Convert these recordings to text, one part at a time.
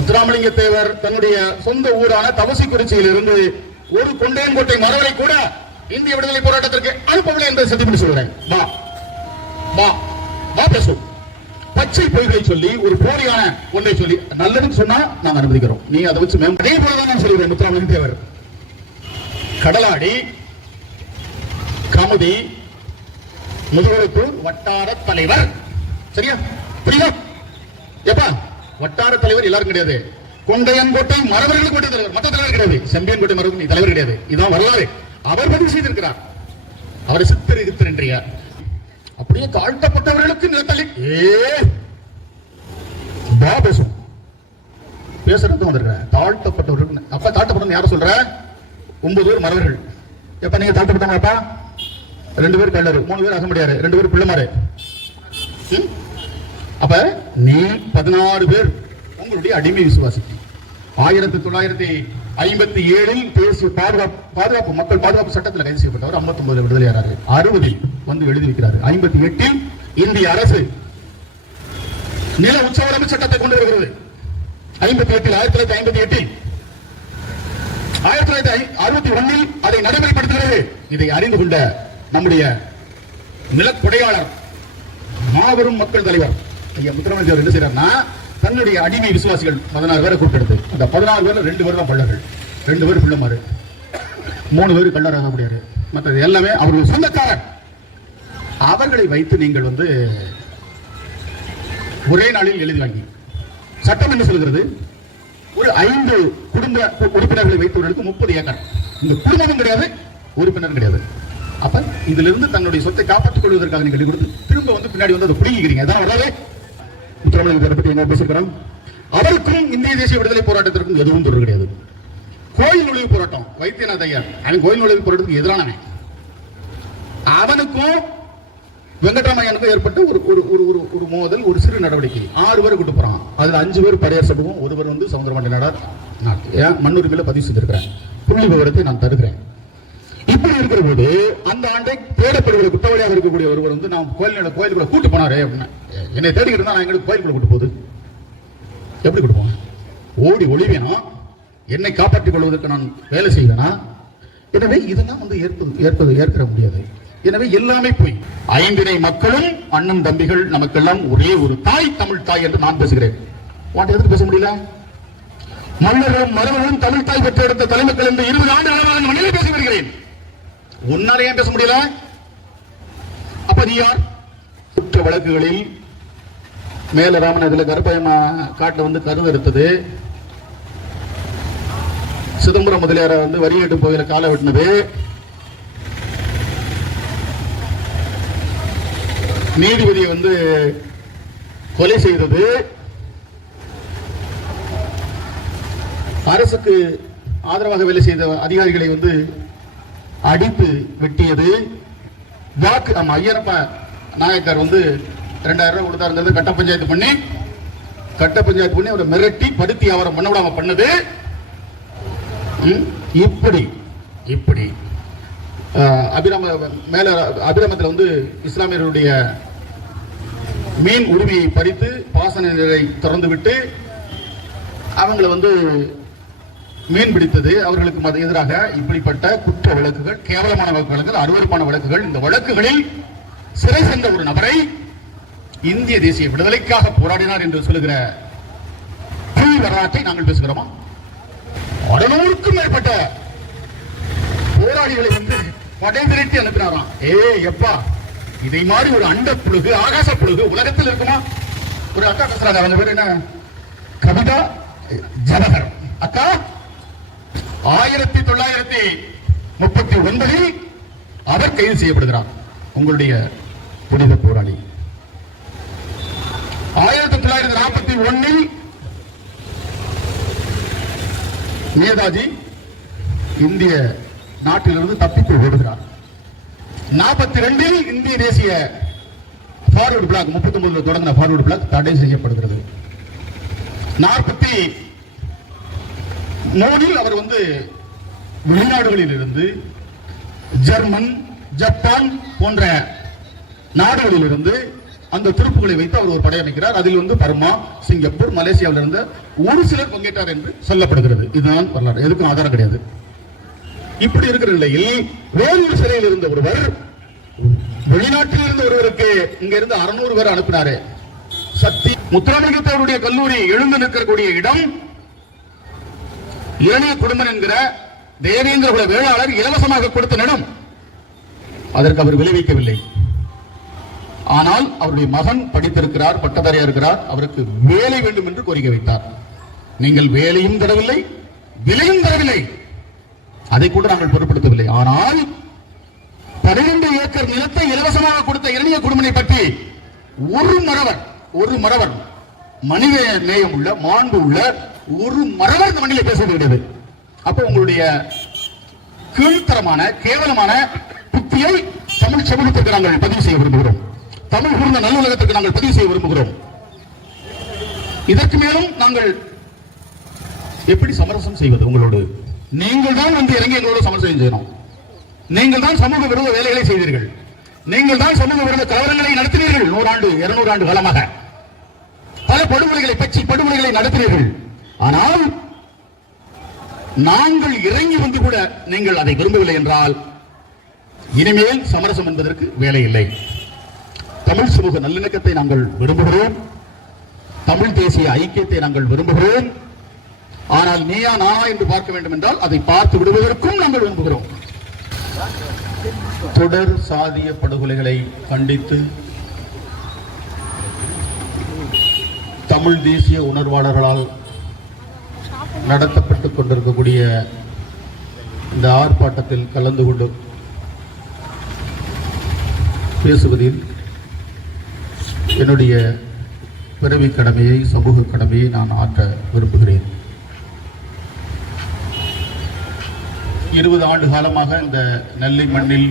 முத்துராமலிங்க தேவர் தன்னுடைய சொந்த ஊரான தவசிக்குறிச்சியில் இருந்து ஒரு கொண்டையன்கோட்டை மரவரை கூட இந்திய விடுதலை போராட்டத்திற்கு அனுப்பவில்லை என்பதை சத்தியப்படி சொல்கிறேன். வா வா வா பேசும். பச்சை பொய்களை சொல்லி ஒரு போலியான ஒன்றை சொல்லி நல்லதுன்னு சொன்னா நாங்க அனுமதிக்கிறோம். நீ அதை வச்சு அதே போலதான் நான் சொல்லுவேன். முத்துராமலிங்க தேவர் கடலாடி கமுதி முதுகுளத்தூர் வட்டார தலைவர். சரியா? புரியுதா? எப்பா வட்டார தலைவர் எல்லாரும் கிடையாது. கொண்டையன்கோட்டை மரவர்களுக்கு மட்டும் தலைவர், மற்ற தலைவர் கிடையாது. செம்பியன்கோட்டை மரவர்கள் தலைவர் கிடையாது. இதுதான் வரலாறு. அவர் பதிவு செய்திருக்கிறார். அவரை சித்தர் என்றியார். அப்படியே தாழ்த்தப்பட்டவர்களுக்கு நிலத்தளி பேசும் பேசுறது வந்திருக்கிறேன். தாழ்த்தப்பட்டவர்கள் அப்ப தாழ்த்தப்பட்டவங்க யார சொல்ற? 9 பேர் மரவர்கள். எப்ப நீங்க தாழ்த்தப்பட்டவங்கப்பா? 2 பேர் கல்லறு, 3 பேர் அகமுடியாரு, 2 பேர் பிள்ளைமாரு. அப்ப நீ 16 பேர் உங்களுடைய அடிமை விசுவாசி. 1957 தேசிய பாதுகாப்பு மக்கள் பாதுகாப்பு சட்டத்தில் கைது செய்யப்பட்டவர் 59 விடுதலையாளர். 60 வந்து எழுதி வைக்கிறார். 58 இந்திய அரசு நில உச்சவரம்பு சட்டத்தை கொண்டு வருகிறது. 1958 1961 அதை நடைமுறைப்படுத்துகிறது. இதை அறிந்து கொண்ட நம்முடைய நிலக்கொடையாளர் மாபெரும் மக்கள் தலைவர் ஐயா முத்துராமலிங்க என்ன செய்யறாருன்னா, தன்னுடைய அடிமை விசுவாசிகள் 16 பேரை கூப்பிட்டு அந்த 16 பேர்ல 2 பேர் தான் பள்ளர்கள், 2 பேர் பிள்ளைமாறு, 3 பேர் கள்ளராக முடியாது. மற்றது எல்லாமே அவர்கள் சொந்தக்காரர். அவர்களை வைத்து நீங்கள் வந்து ஒரே நாளில் எழுதி வாங்கி சட்டம் என்ன சொல்கிறது? ஒரு 5 குடும்ப உறுப்பினர்களை வைத்தவர்களுக்கு 30 ஏக்கர். இந்த குடும்பமும் கிடையாது, உறுப்பினர் கிடையாது. அப்ப இதுல இருந்து தன்னுடைய சொத்தை காப்பாற்றிக் கொள்வதற்காக நீங்க கொடுத்து திரும்ப வந்து பின்னாடி வந்து அதை பிடிக்கிறீங்க. அதான் வரலாறு. முத்துராமலிங்க பற்றி என்ன பேசியிருக்கிறோம்? அவருக்கும் இந்திய தேசிய விடுதலை போராட்டத்திற்கும் எதுவும் தொடர்பு கிடையாது. கோயில் நுழைவு போராட்டம் வைத்தியநாத ஐயர் அவன் கோயில் நுழைவு போராட்டத்துக்கு எதிரானவன். அவனுக்கும் வெங்கட்ராமையனுக்கும் ஏற்பட்ட ஒரு மோதல், ஒரு சிறு நடவடிக்கை. 6 பேர் கூட்டு போறான். அதுல 5 பேர் பரையர் சமூகம், 1 பேர் வந்து சமுத்திரபாண்டி நாடார். மண்ணுரிமையில பதிவு செய்திருக்கிறேன். புள்ளி விவரத்தை நான் தருகிறேன். இப்படி இருக்கிற போது அந்த ஆண்டை தேடப்படுகிற குற்றவாளியாக இருக்கக்கூடிய ஒருவர் வந்து நான் கோயிலுக்குள்ள கூட்டு போனாரே அப்படின்னா, என்னை தேடிக்கிட்டு இருந்தா நான் எங்களுக்கு கோயிலுக்குள்ள கூட்டு போகுது எப்படி கூட்டு போவேன்? ஓடி ஒளிவேனா? என்னை காப்பாற்றிக் கொள்வதற்கு நான் வேலை செய்வேனா? எனவே இதெல்லாம் வந்து ஏற்க முடியாது. எனவே எல்லாமே போய் 5 மக்களும் அண்ணன் தம்பிகள் நமக்கெல்லாம் ஒரே ஒரு தாய், தமிழ் தாய் என்று நான் பேசுகிறேன். உன்கிட்ட எதுக்கு பேச முடியல? மன்னர்களும் மரபர்களும் தமிழ் தாய் பெற்ற எடுத்த தலைமக்கள் என்று 20 ஆண்டு காலமாக மண்ணிலே பேசி வருகிறேன். உன்னால ஏன் பேச முடியல? அப்ப நீ யார்? குற்ற வழக்குகளில் மேல ராமநாதத்துல கருப்பயமா காட்டுல வந்து கருது எடுத்தது, சிதம்பரம் முதலியார வந்து வரிகட்டு போகிற காலை வெட்டினது, நீதிபதியை வந்து கொலை செய்தது, அரசுக்கு ஆதரவாக வேலை செய்த அதிகாரிகளை வந்து அடித்து வெட்டியது, வாக்கு ஐயரப்ப நாயக்கர் வந்து 2000 ரூபாய் கொடுத்தாருங்கிறது கட்ட பஞ்சாயத்து பண்ணி அவரை மிரட்டி படுத்தி அவரை பண்ண விடாம பண்ணது. இப்படி அபிராமத்தில் வந்து இஸ்லாமியர்களுடைய மீன் உரிமையை பறித்து பாசன நீரை திறந்து விட்டு அவங்களை வந்து மீன் பிடித்தது, அவர்களுக்கு எதிராக இப்படிப்பட்ட குற்ற வழக்குகள், கேவலமான வழக்குகள், அருவருப்பான வழக்குகள். இந்த வழக்குகளில் சிறை சென்ற ஒரு நபரை இந்திய தேசிய விடுதலைக்காக போராடினார் என்று சொல்லுகிற வரலாற்றை நாங்கள் பேசுகிறோமா? 600க்கும் மேற்பட்ட போராளிகளை வந்து படை திரட்டி அனுப்பினாராம். எப்பா இதை மாதிரி ஒரு அண்ட புழுகு, ஆகாச புழுகு உலகத்தில் இருக்குமா? ஒரு அக்கா பேசுறாங்க, அவங்க பேர் என்ன? கவிதா ஜவஹர் அக்கா. 1939 அவர் கைது செய்யப்படுகிறார். உங்களுடைய புனித போராளி. 1941 நேதாஜி இந்திய நாட்டிலிருந்து தப்பித்து ஓடுகிறார். 42 இந்திய தேசிய ஃபார்வர்டு பிளாக் 39 தொடங்கின ஃபார்வர்டு பிளாக் தடை செய்யப்படுகிறது. 43 அவர் வந்து வெளிநாடுகளில் இருந்து ஜெர்மன், ஜப்பான் போன்ற நாடுகளில் இருந்து அந்த துருப்புகளை வைத்து அவர் ஒரு படை அமைக்கிறார். அதில் வந்து பர்மா, சிங்கப்பூர், மலேசியாவில் இருந்த ஒரு சிலர் பங்கேற்றார் என்று சொல்லப்படுகிறது. இதுதான் வரலாறு, எதுக்கும் ஆதாரம் கிடையாது. இப்படி இருக்கிற நிலையில் வேலூர் சிறையில் இருந்த ஒருவர் வெளிநாட்டில் இருந்த ஒருவருக்கு இங்க இருந்து 600 பேர் அனுப்பினாரு. சக்தி முத்துராமலிங்கத்தேவருடைய கல்லூரி எழுந்து நிற்கக்கூடிய இடம் இரணிய குடும்பம் என்கிற தேவேந்திர குல வேளாளர் இலவசமாக கொடுத்த இடம். அதற்கு அவர் விளைவிக்கவில்லை. ஆனால் அவருடைய மகன் படித்திருக்கிறார், பட்டதாரியா இருக்கிறார், அவருக்கு வேலை வேண்டும் என்று கோரிக்கை வைத்தார். நீங்கள் வேலையும் தரவில்லை, விலையும் தரவில்லை, அதை கூட நாங்கள் பொருட்படுத்தவில்லை. ஆனால் 12 ஏக்கர் நிலத்தை இலவசமாக கொடுத்த இரணிய குடும்பனை பற்றி ஒரு மறவர் மனித நேயம் உள்ள, மாண்பு உள்ள ஒரு மறவர் இந்த மண்ணிலே பேச கிடையாது. அப்ப உங்களுடைய கீழ்த்தரமான கேவலமான புத்தியை தமிழ் சமூகத்திற்கு நாங்கள் பதிவு செய்ய விரும்புகிறோம். தமிழ் கூர்ந்த நல்லுலகத்திற்கு நாங்கள் பதிவு செய்ய விரும்புகிறோம். இதற்கு மேலும் நாங்கள் எப்படி சமரசம் செய்வது? உங்களோடு நீங்கள் தான் வந்து இறங்கி எங்களோடு சமரசம் செய்யணும். நீங்கள் தான் சமூக விரோத வேலைகளை செய்தீர்கள். நீங்கள் தான் சமூக விரோத கலவரங்களை நடத்தினீர்கள். 100 ஆண்டு 200 ஆண்டு காலமாக பல படுகொலைகளை பற்றி படுகொலைகளை நடத்தினீர்கள். ஆனால் நாங்கள் இறங்கி வந்து கூட நீங்கள் அதை விரும்பவில்லை என்றால் இனிமேல் சமரசம் என்பதற்கு வேலை இல்லை. தமிழ் சமூக நல்லிணக்கத்தை நாங்கள் விரும்புகிறோம். தமிழ் தேசிய ஐக்கியத்தை நாங்கள் விரும்புகிறோம். ஆனால் நீயா நானா என்று பார்க்க வேண்டும் என்றால் அதை பார்த்து விடுவதற்கும் நாங்கள் விரும்புகிறோம். தொடர் சாதிய படுகொலைகளை கண்டித்து தமிழ் தேசிய உணர்வாளர்களால் நடத்தப்பட்டுக் கொண்டிருக்கக்கூடிய இந்த ஆர்ப்பாட்டத்தில் கலந்து கொண்டு பேசுவதில் என்னுடைய பிறவி கடமையை, சமூக கடமையை நான் ஆற்ற விரும்புகிறேன். 20 ஆண்டு காலமாக இந்த நெல்லை மண்ணில்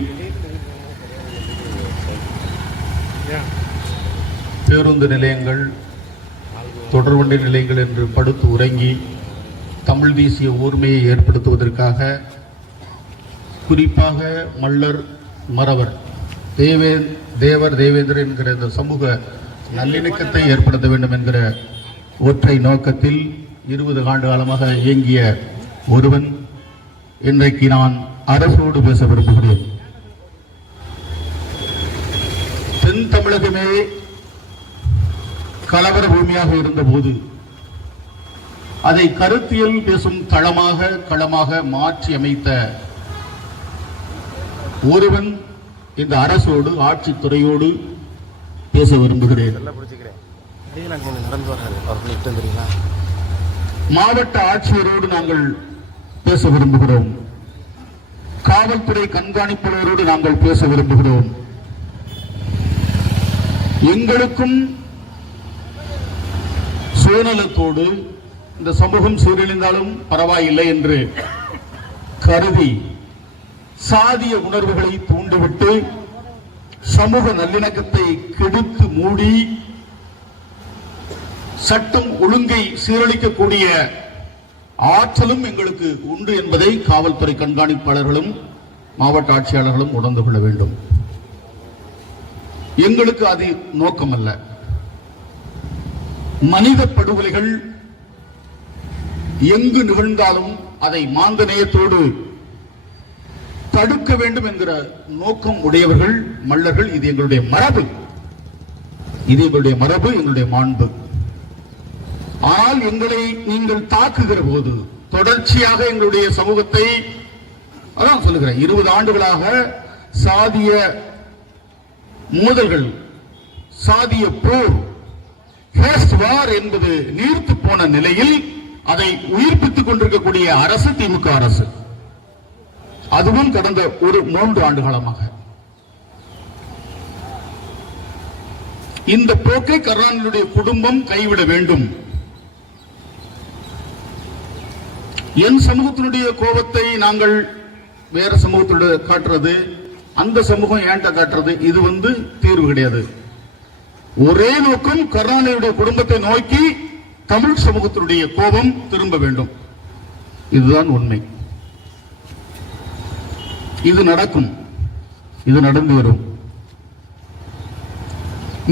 பேருந்து நிலையங்கள், தொடர்வண்டி நிலையங்கள் என்று படுத்து உறங்கி தமிழ் தேசிய ஊர்மையை ஏற்படுத்துவதற்காக குறிப்பாக மல்லர், மறவர், தேவர், தேவேந்திரர் என்கிற இந்த சமூக நல்லிணக்கத்தை ஏற்படுத்த வேண்டும் என்கிற ஒற்றை நோக்கத்தில் 20 ஆண்டு காலமாக இயங்கிய ஒருவன் இன்றைக்கு நான் அரசோடு பேச விரும்புகிறேன். தென் தமிழகமே கலவர பூமியாக இருந்தபோது அதை கருத்தியல் பேசும் களமாக மாற்றி அமைத்த ஒருவன் இந்த அரசோடு, ஆட்சித்துறையோடு பேச விரும்புகிறேன். மாவட்ட ஆட்சியரோடு நாங்கள் பேச விரும்புகிறோம். காவல்துறை கண்காணிப்பாளரோடு நாங்கள் பேச விரும்புகிறோம். எங்களுக்கும் சுயநலத்தோடு இந்த சமூகம் சீரழிந்தாலும் பரவாயில்லை என்று கருதி சாதிய உணர்வுகளை தூண்டிவிட்டு சமூக நல்லிணக்கத்தை கெடுத்து மூடி சட்டம் ஒழுங்கை சீரழிக்கக்கூடிய ஆற்றலும் எங்களுக்கு உண்டு என்பதை காவல்துறை கண்காணிப்பாளர்களும் மாவட்ட ஆட்சியாளர்களும் உணர்ந்து கொள்ள வேண்டும். எங்களுக்கு அது நோக்கமல்ல. மனித படுகொலைகள் எங்கு நிகழ்ந்தாலும் அதை மாந்த நேயத்தோடு தடுக்க வேண்டும் என்கிற நோக்கம் உடையவர்கள் மல்லர்கள். இது எங்களுடைய மரபு, எங்களுடைய மாண்பு. ஆனால் எங்களை நீங்கள் தாக்குகிற போது தொடர்ச்சியாக எங்களுடைய சமூகத்தை, அதான் சொல்லுகிறேன், 20 ஆண்டுகளாக சாதிய மோதல்கள், சாதிய போர், என்பது நீர்த்து போன நிலையில் அதை உயிர்ப்பித்துக் கொண்டிருக்கக்கூடிய அரசு திமுக அரசு. அதுவும் கடந்த 3 ஆண்டு காலமாக இந்த போக்கை கருணாநிதியுடைய குடும்பம் கைவிட வேண்டும். என் சமூகத்தினுடைய கோபத்தை நாங்கள் வேற சமூகத்தோட காட்டுறது, அந்த சமூகம் ஏன்ட்ட காட்டுறது, இது தீர்வு கிடையாது. ஒரே நோக்கம், கருணாநிதியுடைய குடும்பத்தை நோக்கி தமிழ் சமூகத்தினுடைய கோபம் திரும்ப வேண்டும். இதுதான் உண்மை. இது நடக்கும், இது நடந்து வரும்.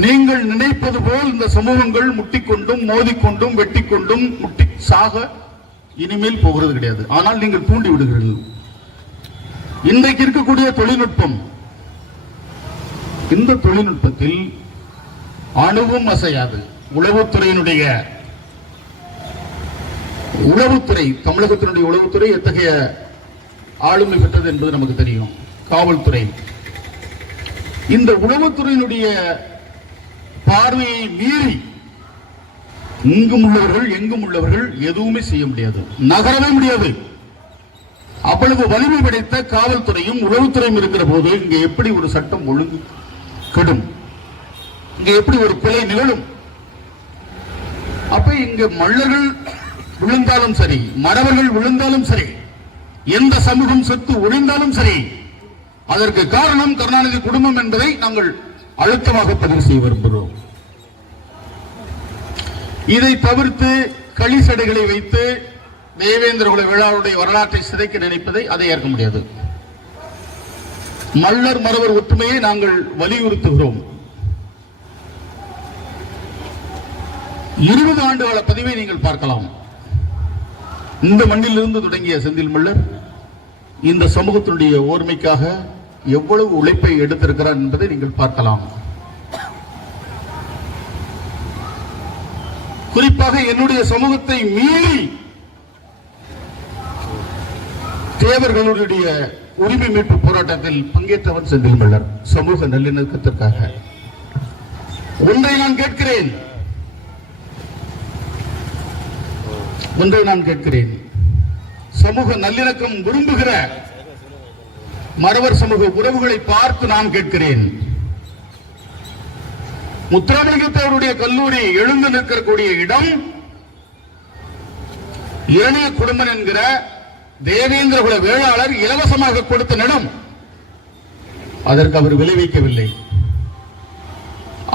நீங்கள் நினைப்பது போல் இந்த சமூகங்கள் முட்டிக்கொண்டும் மோதிக்கொண்டும் வெட்டிக்கொண்டும் முட்டி சாக இனிமேல் போகிறது கிடையாது. ஆனால் நீங்கள் தூண்டி விடுகிறீர்கள். இன்றைக்கு இருக்கக்கூடிய தொழில்நுட்பம், இந்த தொழில்நுட்பத்தில் அணுவும் அசையாது. உளவுத்துறையினுடைய உளவுத்துறை, தமிழகத்தினுடைய உளவுத்துறை எத்தகைய ஆளுமை பெற்றது என்பது நமக்கு தெரியும். காவல்துறை, இந்த உளவுத்துறையினுடைய பார்வையை மீறி இங்கும் உள்ளவர்கள் எங்கும் உள்ளவர்கள் எதுவுமே செய்ய முடியாது, நகரவே முடியாது. அவ்வளவு வலிமை படைத்த காவல்துறையும் உளவுத்துறையும் இருக்கிற போது இங்க எப்படி ஒரு சட்டம் ஒழுங்கு கெடும்? இங்க எப்படி ஒரு கொலை நிகழும்? அப்ப இங்க மல்லர்கள் விழுந்தாலும் சரி, மறவர்கள் விழுந்தாலும் சரி, எந்த சமூகம் சொத்து ஒழிந்தாலும் சரி, அதற்கு காரணம் கருணாநிதி குடும்பம் என்பதை நாங்கள் அழுத்தமாக பதிவு செய்ய விரும்புகிறோம். இதை தவிர்த்து களிசடைகளை வைத்து தேவேந்திர குல விழாவுடைய வரலாற்றை சிதைக்க நினைப்பதை அதை ஏற்க முடியாது. மல்லர் மறவர் ஒற்றுமையை நாங்கள் வலியுறுத்துகிறோம். 20 ஆண்டுகால பதிவை நீங்கள் பார்க்கலாம். இந்த மண்ணிலிருந்து தொடங்கிய செந்தில் மல்லர் இந்த சமூகத்தினுடைய ஓர்மைக்காக எவ்வளவு உழைப்பை எடுத்திருக்கிறார் என்பதை நீங்கள் பார்க்கலாம். குறிப்பாக என்னுடைய சமூகத்தை மீறி தேவர்களுடைய உரிமை மீட்பு போராட்டத்தில் பங்கேற்றவர் செந்தில் மல்லர். சமூக நல்லிணக்கத்திற்காக ஒன்றை நான் கேட்கிறேன், சமூக நல்லிணக்கம் விரும்புகிற மறவர் சமூக உறவுகளை பார்த்து நான் கேட்கிறேன். முத்துராமலிங்கத்தேவருடைய கல்லூரி எழுந்து நிற்கக்கூடிய இடம் இரணிய குடும்பம் என்கிற தேவேந்திர குல வேளாளர் இலவசமாக கொடுத்த இடம். அதற்கு அவர் விளைவிக்கவில்லை.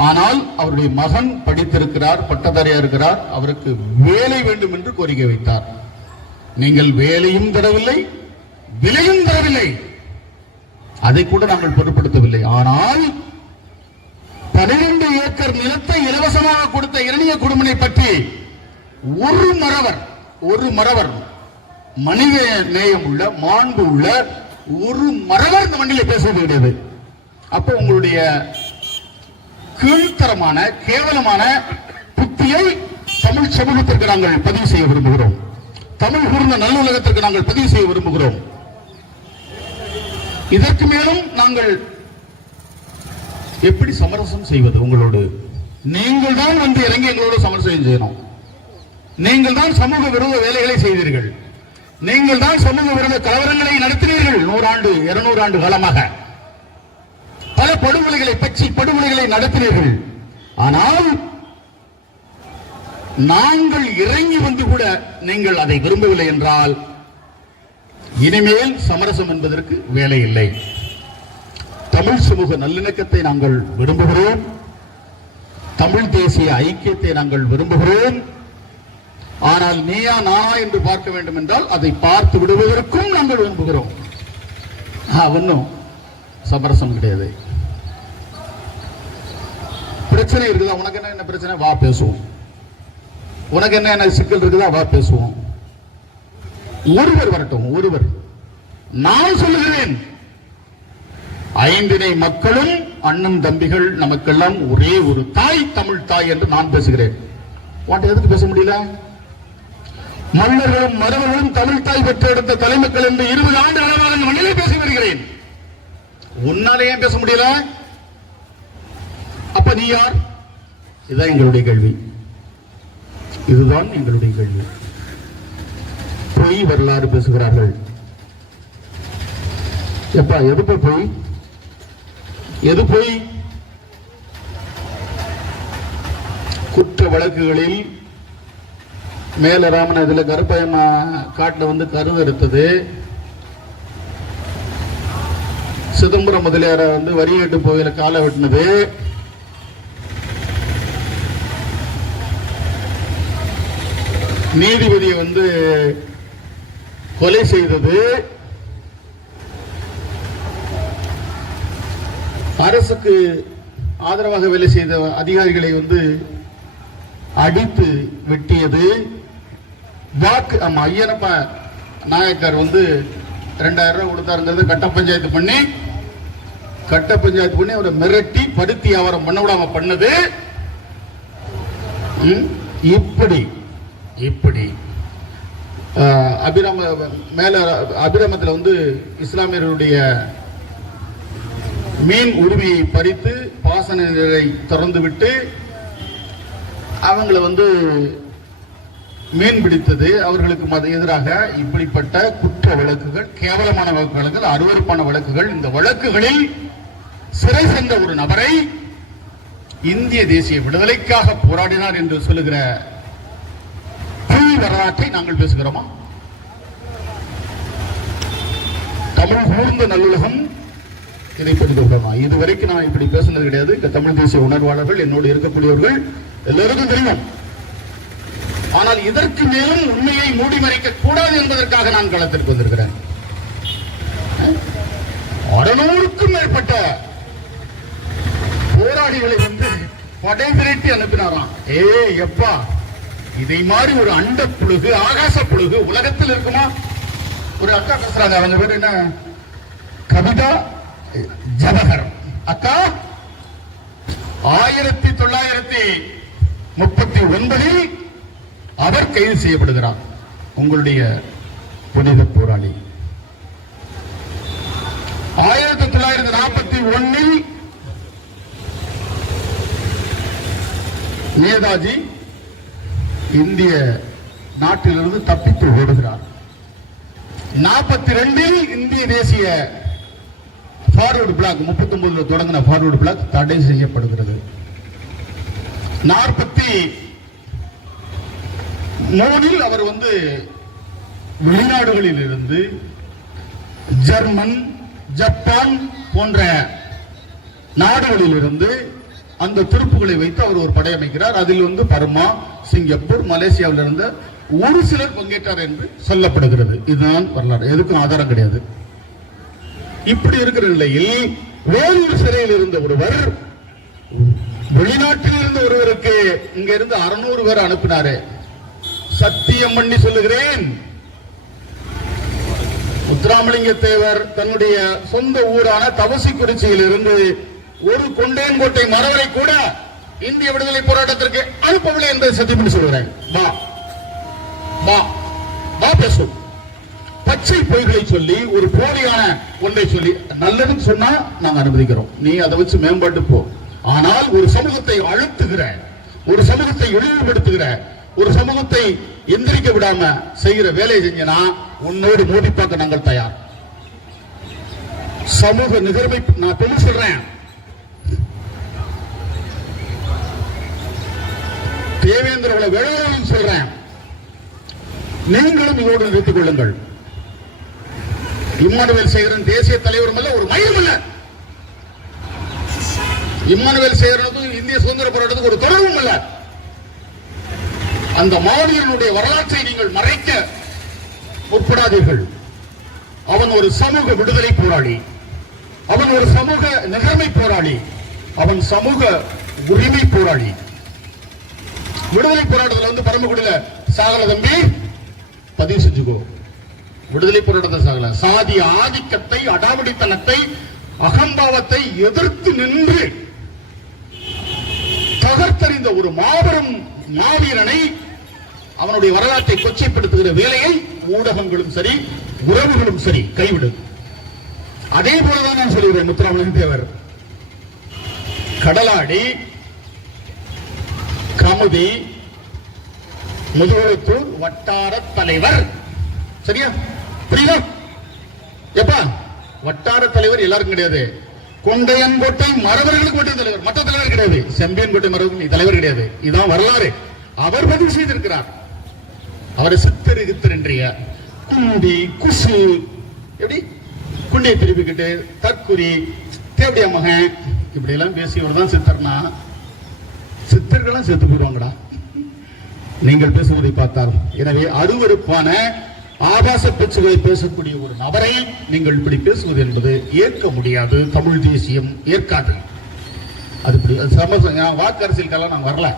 ஆனால் அவருடைய மகன் படித்திருக்கிறார், பட்டதாரியா இருக்கிறார், அவருக்கு வேலை வேண்டும் என்று கோரிக்கை வைத்தார். நீங்கள் வேலையும் தரவில்லை, விலையும் தரவில்லை, அதை கூட நாங்கள் பொருட்படுத்தவில்லை. ஆனால் 12 ஏக்கர் நிலத்தை இலவசமாக கொடுத்த இரணிய குடும்பனை பற்றி ஒரு மறவர் மனித நேயம் உள்ள, மாண்பு உள்ள ஒரு மறவர் இந்த மண்ணிலே பேசுவது கிடையாது. அப்போ உங்களுடைய கீழ்த்தரமான கேவலமான புத்தியை தமிழ் சமூகத்திற்கு நாங்கள் பதிவு செய்ய விரும்புகிறோம். தமிழ் கூர்ந்த நல்லுலகத்திற்கு நாங்கள் பதிவு செய்ய விரும்புகிறோம். இதற்கு மேலும் நாங்கள் எப்படி சமரசம் செய்வது? உங்களோடு நீங்கள் தான் வந்து இறங்கி எங்களோடு சமரசம் செய்யணும். நீங்கள் தான் சமூக விரோத வேலைகளை செய்தீர்கள். நீங்கள் தான் சமூக விரோத கலவரங்களை நடத்தினீர்கள். 100 ஆண்டு 200 ஆண்டு காலமாக பல படுகொலைகளை, பச்சை படுகொலைகளை நடத்தினீர்கள். ஆனால் நாங்கள் இறங்கி வந்து கூட நீங்கள் அதை விரும்பவில்லை என்றால் இனிமேல் சமரசம் என்பதற்கு வேலை இல்லை. தமிழ் சமூக நல்லிணக்கத்தை நாங்கள் விரும்புகிறோம். தமிழ் தேசிய ஐக்கியத்தை நாங்கள் விரும்புகிறோம். ஆனால் நீயா நானா என்று பார்க்க வேண்டும் என்றால் அதை பார்த்து விடுவதற்கும் நாங்கள் விரும்புகிறோம். ஒன்னும் சமரசம் கிடையாது. பிரச்சனை இருக்குதா? உனக்கு என்ன பிரச்சனை? வா பேசுவோம். உனக்கு என்ன சிக்கல் இருக்குதா? வா பேசுவோம். ஒருவர் வரட்டும், ஒருவர். நான் சொல்லுகிறேன், 5 மக்களும் அண்ணன் தம்பிகள், நமக்கெல்லாம் ஒரே ஒரு தாய், தமிழ் தாய் என்று நான் பேசுகிறேன். உன்கிட்ட எதுக்கு பேச முடியல? மன்னர்களும் மறவர்களும் தமிழ் தாய் பெற்றெடுத்த தலைமக்கள் என்று 20 ஆண்டு காலமாக இந்த மண்ணிலே பேசி வருகிறேன். உன்னாலே ஏன் பேச முடியல? அப்ப நீ யார்? இதுதான் எங்களுடைய கேள்வி. இதுதான் எங்களுடைய கேள்வி. பொய் வரலாறு பேசுகிறார்கள். எப்பா எது பொய்? எது பொய்? குற்ற வழக்குகளில் மேல ராமன் இதுல கருப்பையம்மா காட்டுல வந்து கருவறுத்தது, சிதம்பரம் முதலியார வந்து வரியேட்டு கோயில காலை வெட்டினது, நீதிபதியை வந்து கொலை செய்தது, அரசுக்கு ஆதரவாக வேலை செய்த அதிகாரிகளை வந்து அடித்து வெட்டியது, வாக்கு ஐயனப்ப நாயக்கர் வந்து 2000 ரூபாய் கொடுத்தாருங்கிறது கட்ட பஞ்சாயத்து பண்ணி அவரை மிரட்டி படுத்தி வியாபாரம் பண்ண விடாம பண்ணது. இப்படி அபிராமத்தில் வந்து இஸ்லாமியர்களுடைய மீன் உரிமையை பறித்து பாசன நீரை திறந்து விட்டு அவங்களை வந்து மீன் பிடித்தது, அவர்களுக்கு எதிராக இப்படிப்பட்ட குற்ற வழக்குகள், கேவலமான வழக்குகள், அருவருப்பான வழக்குகள். இந்த வழக்குகளில் சிறை சென்ற ஒரு நபரை இந்திய தேசிய விடுதலைக்காக போராடினார் என்று சொல்லுகிற வரலாற்றை நாங்கள் பேசுகிறோமா? தமிழ் கூர்ந்த நல்லுலகம் இதை புரிந்து கொள்ளலாம். இதுவரைக்கும் நான் இப்படி பேசுனது கிடையாது. தமிழ் தேசிய உணர்வாளர்கள், என்னோடு இருக்கக்கூடியவர்கள் எல்லாருக்கும் தெரியும். ஆனால் இதற்கு மேலும் உண்மையை மூடி மறைக்க கூடாது என்பதற்காக நான் களத்திற்கு வந்திருக்கிறேன். 600க்கும் மேற்பட்ட போராளிகளை வந்து படை திரட்டி அனுப்பினாராம். எப்பா, இதை மாதிரி ஒரு அண்ட புழுகு, ஆகாச புழுகு உலகத்தில் இருக்குமா? ஒரு அக்கா பேசுறாங்க, அவங்க பேர் என்ன, கவிதா ஜவஹர் அக்கா. 1939 அவர் கைது செய்யப்படுகிறார். உங்களுடைய புனித போராளி 1941 நேதாஜி இந்திய நாட்டிலிருந்து தப்பித்து ஓடுகிறார். 42 இந்திய தேசிய ஃபார்வர்டு பிளாக் 39 தொடங்கின ஃபார்வர்டு பிளாக் தடை செய்யப்படுகிறது. 43 அவர் வந்து வெளிநாடுகளில் இருந்து ஜெர்மன், ஜப்பான் போன்ற நாடுகளில் இருந்து அந்த துருப்புகளை வைத்து அவர் ஒரு படை அமைக்கிறார். அதில் வந்து பர்மா, சிங்கப்பூர், மலேசியாவில் இருந்த ஒரு சிலர் பங்கேற்றார் என்று சொல்லப்படுகிறது. இதுதான் வரலாறு, எதுக்கும் ஆதாரம் கிடையாது. இப்படி இருக்கிற நிலையில் வேலூர் சிறையில் இருந்த ஒருவர் வெளிநாட்டில் இருந்த ஒருவருக்கு இங்க இருந்து 600 பேர் அனுப்பினாரு. சத்தியம் பண்ணி சொல்லுகிறேன், முத்துராமலிங்க தேவர் தன்னுடைய சொந்த ஊரான தவசிக்குறிச்சியில் இருந்து ஒரு கொண்டையன்கோட்டை மரவரை கூட இந்திய விடுதலை போராட்டத்திற்கு அனுப்பவில்லை என்பதை சத்தியம் பண்ணி சொல்கிறேன். பேசும் பச்சை பொய்களை சொல்லி ஒரு போலியான ஒன்றை சொல்லி நல்லதுன்னு சொன்னா நாங்க அனுமதிக்கிறோம், நீ அதை வச்சு மேம்பாட்டு போ. ஆனால் ஒரு சமூகத்தை அழுத்துகிற, ஒரு சமூகத்தை இழிவுபடுத்துகிற, ஒரு சமூகத்தை எந்திரிக்க விடாம செய்கிற வேலையை செஞ்சனா உன்னோடு மோதி பார்க்க நாங்கள் தயார். சமூக நிகழ்வை நான் தெளிவு சொல்றேன். தேவேந்திர வேளாண் சொல்றேன், நீங்களும் இதோடு நிறுத்திக் கொள்ளுங்கள். இம்மானுவேல் சேகரன் தேசிய தலைவரும் அல்ல, ஒரு மையம் அல்ல. இம்மானுவேல் சேகரனுக்கும் இந்திய சுதந்திர போராட்டத்துக்கு ஒரு தொடர்பும் அல்ல. அந்த மாவீரனுடைய வரலாற்றை நீங்கள் மறைக்க முற்படாதீர்கள். அவன் ஒரு சமூக விடுதலை போராளி, அவன் ஒரு சமூக நிகழ்மை போராளி, அவன் சமூக உரிமை போராளி. விடுதலை போராட்டத்தில் வந்து பரமக்குடியில சாகல தம்பி, பதிவு செஞ்சுக்கோ. விடுதலை போராட்டத்தில் சாகல, சாதி ஆதிக்கத்தை, அடாவடித்தனத்தை, அகம்பாவத்தை எதிர்த்து நின்று தகர்த்தறிந்த ஒரு மாபெரும் மாவீரனை, அவனுடைய வரலாற்றை கொச்சைப்படுத்துகிற வேலையை ஊடகங்களும் சரி, உறவுகளும் சரி கைவிடு. அதே போலதான் நான் சொல்லுகிறேன். முத்துராமலிங்க தேவர் கடலாடி, கமுதி, முதுகுளத்தூர் வட்டார தலைவர், சரியா? புரியுதா? எப்பா வட்டார தலைவர் எல்லாருக்கும் கிடையாது. கொண்டையன்கோட்டை மறவர்களுக்கு மட்டும் தலைவர், மற்ற தலைவர் கிடையாது. செம்பியன்கோட்டை மறவர்கள் தலைவர் கிடையாது. இதுதான் வரலாறு. அவர் பதிவு செய்திருக்கிறார். அவரை சித்தரு கித்தர் குண்டி குசு, எப்படி குண்டியை திருப்பிக்கிட்டு தற்குறி தேவடியா மகன் இப்படி எல்லாம் பேசியவர் தான் சித்தர்னா, சித்தர்களும் செத்து போயிடுவாங்கடா நீங்கள் பேசுவதை பார்த்தால். எனவே அருவருப்பான ஆபாச பேச்சுகளை பேசக்கூடிய ஒரு நபரை நீங்கள் இப்படி பேசுவது என்பது ஏற்க முடியாது. தமிழ் தேசியம் ஏற்காது. அது இப்படி நான் வாக்கு அரசியலுக்கெல்லாம் நான் வரல.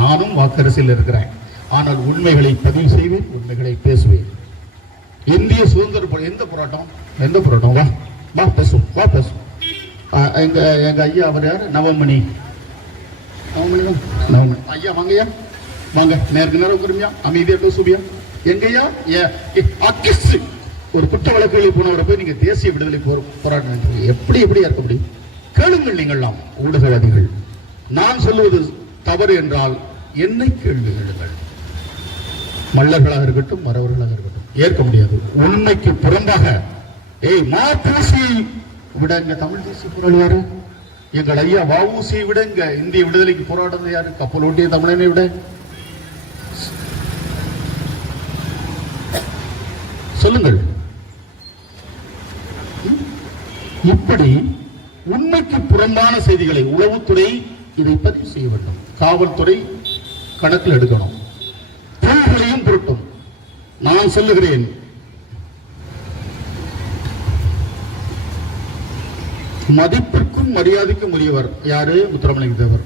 நானும் வாக்கு அரசியல் இருக்கிறேன். ஆனால் உண்மைகளை பதிவு செய்வேன், உண்மைகளை பேசுவேன். இந்திய சுதந்திர எந்த போராட்டம் வா பேசுவோம், வா பேசுவோம். எங்க ஐயா அவர் யாரு? நவமணி ஐயா, வாங்கய்யா, வாங்க, நேருக்கு நேரம் உட்காருமியா, அமைதியா பேசுவியா. எங்கய்யா ஒரு குற்ற வழக்குகளில் போனவரை போய் நீங்க தேசிய விடுதலை போராட்டம் எப்படியா இருக்க முடியும்? கேளுங்கள், நீங்கள்லாம் ஊடகவாதிகள். நான் சொல்லுவது தவறு என்றால் என்னை கேள்வி எழுங்கள். மல்லர்களாக இருக்கட்டும், மறவர்களாக இருக்கட்டும், ஏற்க முடியாது. உண்மைக்கு புறம்பாக மாப்பூசியை விட இங்க தமிழ் தேசிய போராளி யாரு? எங்கள் ஐயா வஉசியை விட இங்க இந்திய விடுதலைக்கு போராடுறது யாரு? கப்பல் ஓட்டிய தமிழனை விட. சொல்லுங்கள். இப்படி உண்மைக்கு புறம்பான செய்திகளை உளவுத்துறை இதை பதிவு செய்ய வேண்டும். காவல்துறை கணக்கில் எடுக்கணும். பொருள்களையும் பொருட்டும். நான் சொல்லுகிறேன், மதிப்பிற்கும் மரியாதைக்கும் உரியவர் யாரு? முத்துராமலிங்க தேவர்.